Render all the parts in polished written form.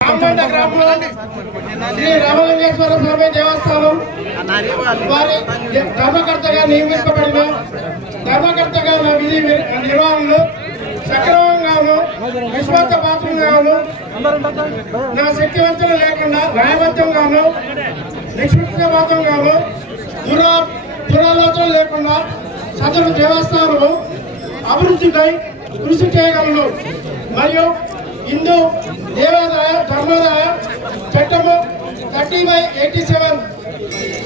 గ్రామంలో శ్రీ రామలింగేశ్వర స్వామి దేవస్థానం వారి ధర్మకర్తగా నియమించబడిన ధర్మకర్తగా నా విధి నిర్వహణలో సక్రమంగాను విశ్వాసపాత్రంగాను నా శక్తివంతులు లేకుండా న్యాయబద్ధంగాను నిష్పక్షపాతంగాను దురాలోచన లేకుండా సదరు దేవస్థానము అభివృద్ధికై కృషి చేయగలను మరియు హిందూ దేవాదాయ ధర్మాదాయ చట్టము 30/87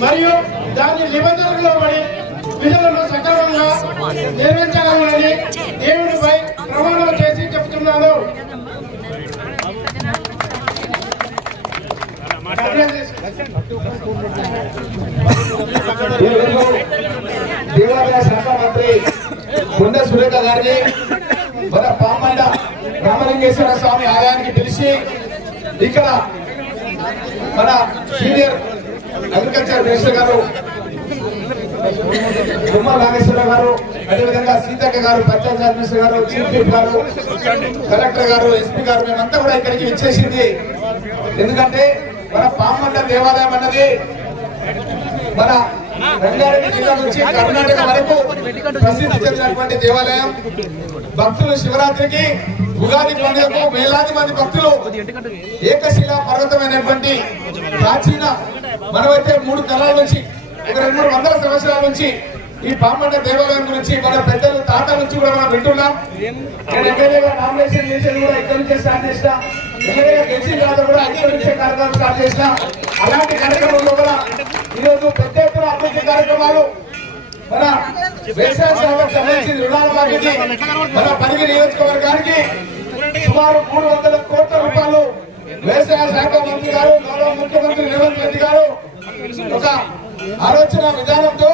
మరియు దాని నిబంధనల్లో పడి విధులను సక్రమంగా నిర్వహించగలనని దేవుడిపై ప్రమాణం చేసి చెబుతున్నాను. దేవాదాయ శాఖ మంత్రి కొండ సురేఖ గారిని మన పామండ రామలింగేశ్వర స్వామి ఆలయానికి పిలిచి ఇక్కడ మన సీనియర్ అగ్రికల్చర్ మినిస్టర్ గారు తుమ్మల నాగేశ్వరరావు గారు, అదేవిధంగా సీతక్క గారు, పంచాయత్ మినిస్టర్ గారు, చీఫ్ విప్ గారు, కలెక్టర్ గారు, ఎస్పీ గారు మేమంతా కూడా ఇక్కడికి విచ్చేసింది. ఎందుకంటే మన పామండ దేవాలయం అన్నది మన రంగారెడ్డి జిల్లా నుంచి కర్ణాటక వరకు ప్రసిద్ధి చెందినటువంటి దేవాలయం. భక్తులు శివరాత్రికి ఉగాది పండుగకు వేలాది మంది భక్తులు ఏకశిలా పర్వతమైనటువంటి ప్రాచీన మనమైతే 3 తరాల నుంచి 200 సంవత్సరాల నుంచి ఈ పామండ దేవాలయం గురించి మన పెద్దలు తాత నుంచి కూడా మనం వింటున్నాం. నేను ఎమ్మెల్యేగా నామినేషన్ చేసేది కూడా ఇక్కడి నుంచే స్టార్ట్ చేసిన, ఎమ్మెల్యేగా గెలిచిన తర్వాత కూడా ఇక్కడి నుంచే కార్యక్రమం స్టార్ట్ చేసిన. అలాంటి కార్యక్రమంలో కూడా ఈరోజు పెద్ద ఎత్తున అభివృద్ధి కార్యక్రమాలు మన వ్యవసాయ శాఖకు సంబంధించిన రుణాల మాఫీకి మన పరిగి నియోజకవర్గానికి సుమారు 300 కోట్ల రూపాయలు వ్యవసాయ శాఖ మంత్రి గారు, గౌరవ ముఖ్యమంత్రి రేవంత్ రెడ్డి గారు ఒక ఆలోచన విధానంతో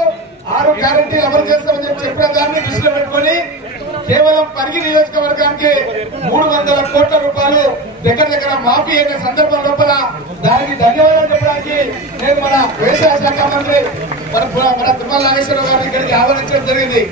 6 గ్యారెంటీలు అమలు చేస్తామని చెప్పిన దాన్ని దృష్టిలో పెట్టుకుని కేవలం పరిగి నియోజకవర్గానికి 300 కోట్ల రూపాయలు దగ్గర మాఫీ అయిన సందర్భం లోపల దానికి ధన్యవాదాలు చెప్పడానికి నేను మన వ్యవసాయ శాఖ మంత్రి మన తుమ్మల నాగేశ్వరరావు గారిని ఇక్కడికి ఆహ్వానించడం జరిగింది.